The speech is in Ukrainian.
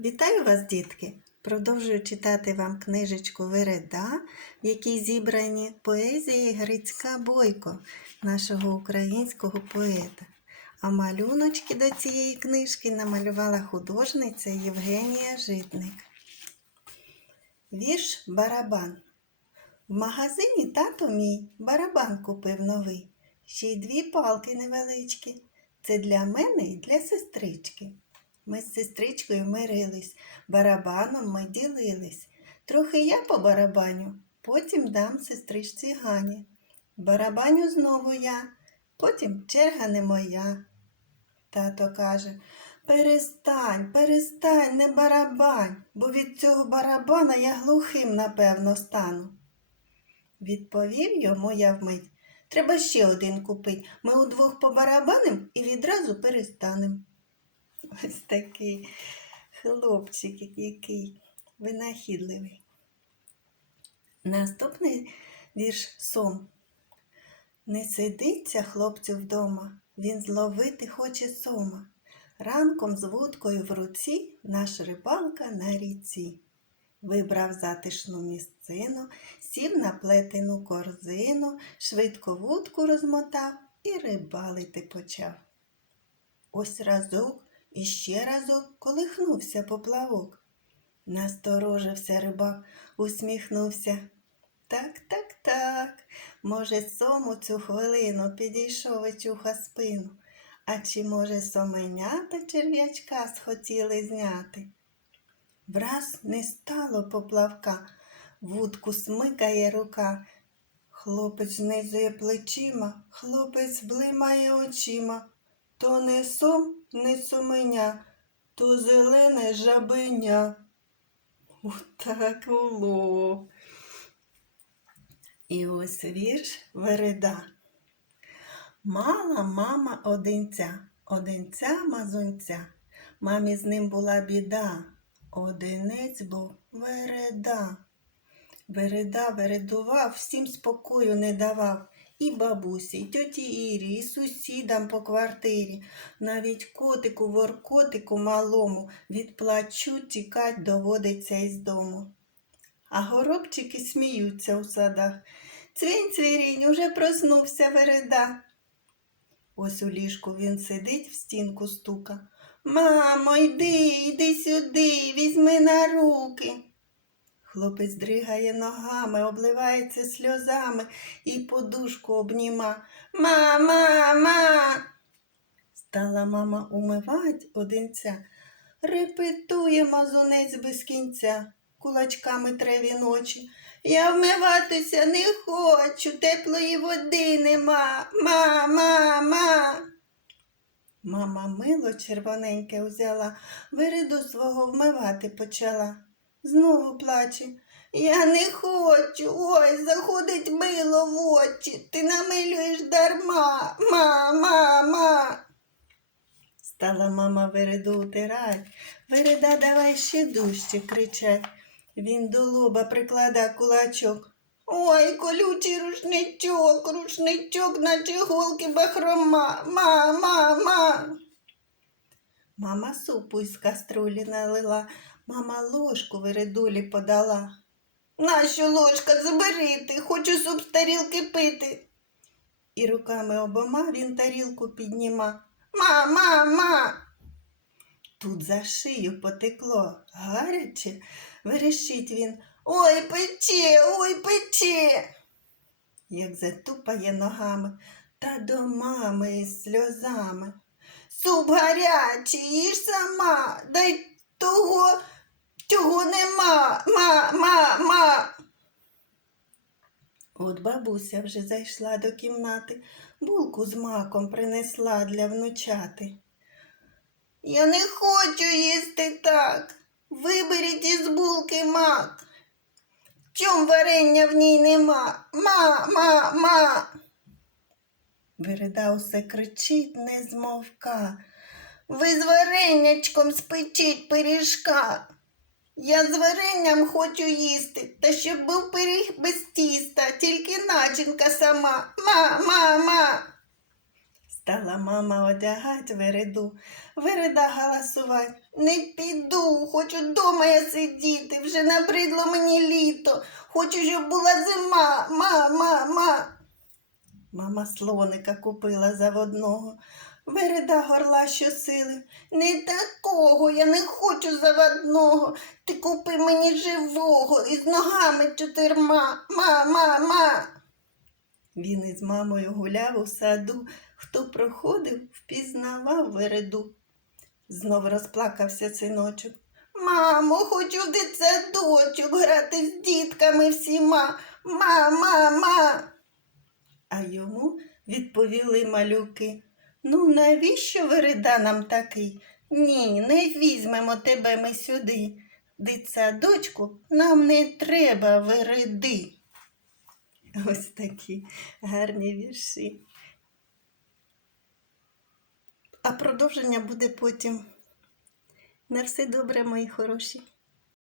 Вітаю вас, дітки! Продовжую читати вам книжечку Вереда, в якій зібрані поезії Грицька Бойко, нашого українського поета. А малюночки до цієї книжки намалювала художниця Євгенія Житник. Вірш Барабан. В магазині тато мій барабан купив новий, ще й дві палки невеличкі. Це для мене і для сестрички. Ми з сестричкою мирились, барабаном ми ділились. Трохи я по барабаню, потім дам сестричці Гані. Барабаню знову я, потім черга не моя. Тато каже, перестань, перестань, не барабань, бо від цього барабана я глухим, напевно, стану. Відповів йому я вмить. Треба ще один купить. Ми удвох побарабаним і відразу перестанем. Ось такий хлопчик, який винахідливий. Наступний вірш сом. Не сидиться хлопцю вдома, він зловити хоче сома. Ранком з вудкою в руці наш рибалка на ріці. Вибрав затишну місцину, сів на плетену корзину, швидко вудку розмотав і рибалити почав. Ось разок і ще разок колихнувся поплавок. Насторожився рибак, усміхнувся. Так, так, так. Може, сому цю хвилину підійшов і чуха спину. А чи, може, соменята черв'ячка схотіли зняти? Враз не стало поплавка, вудку смикає рука. Хлопець знизує плечима, хлопець блимає очима. То не сом, не суменя, то зелене жабеня. Отак було. І ось вірш Вереда. Мала мама одинця, одинця мазунця. Мамі з ним була біда. Одинець був вереда. Вереда вередував, всім спокою не давав. І бабусі, і тьоті Ірі, і сусідам по квартирі, навіть котику, воркотику малому від плачу тікать доводиться із дому. А горобчики сміються у садах. Цвінь цвірінь уже проснувся вереда. Ось у ліжку він сидить, в стінку стука. Мамо, йди, йди сюди, візьми на руки. Хлопець дригає ногами, обливається сльозами і подушку обніма. Мама, ма. Стала мама умивать одинця. Репетує мазунець без кінця, кулачками треві ночі. Я вмиватися не хочу, теплої води нема. Ма, ма, ма. Мама мило червоненьке взяла, вириду свого вмивати почала. Знову плаче. Я не хочу, ой, заходить мило в очі. Ти намилюєш дарма. Ма, ма. Стала мама вириду утирать. Вирида давай ще дужче кричать. Він до лоба приклада кулачок. Ой, колючий рушничок, рушничок, наче голки бахрома. Ма, ма, ма. Мама супу із каструлі налила, мама ложку виридулі подала. Нащо ложка забери ти, хочу суп з тарілки пити. І руками обома він тарілку підніма. Ма, ма, ма. Тут за шию потекло, гаряче, верещить він. Ой, пече, ой, пече. Як затупає ногами та до мами із сльозами. Суп гарячий, їж сама, дай того, чого нема. Ма, ма, ма. От бабуся вже зайшла до кімнати, булку з маком принесла для внучати. Я не хочу їсти так. Виберіть із булки мак. Чом варення в ній нема? Ма, ма, ма. Вирида усе кричить, не змовка. Ви з варенячком спечіть пиріжка. Я з варенням хочу їсти, та щоб був пиріг без тіста, тільки начинка сама. Ма, ма. Стала мама одягать вереду, вереда галасувать. Не піду, хочу вдома я сидіти, вже набридло мені літо. Хочу, щоб була зима. Ма, ма, ма. Мама слоника купила заводного. Вереда горла щосили. Не такого, я не хочу заводного. Ти купи мені живого із ногами чотирма. Ма, ма, ма. Він із мамою гуляв у саду. Хто проходив, впізнавав вереду. Знов розплакався синочок. Мамо, хочу в дитсадочок грати з дітками всіма. Ма, ма, ма. А йому відповіли малюки. Ну, навіщо вереда нам такий? Ні, не візьмемо тебе ми сюди. Дитсадочку нам не треба вереди. Ось такі гарні вірші. А продовження буде потім. На все добре, мої хороші.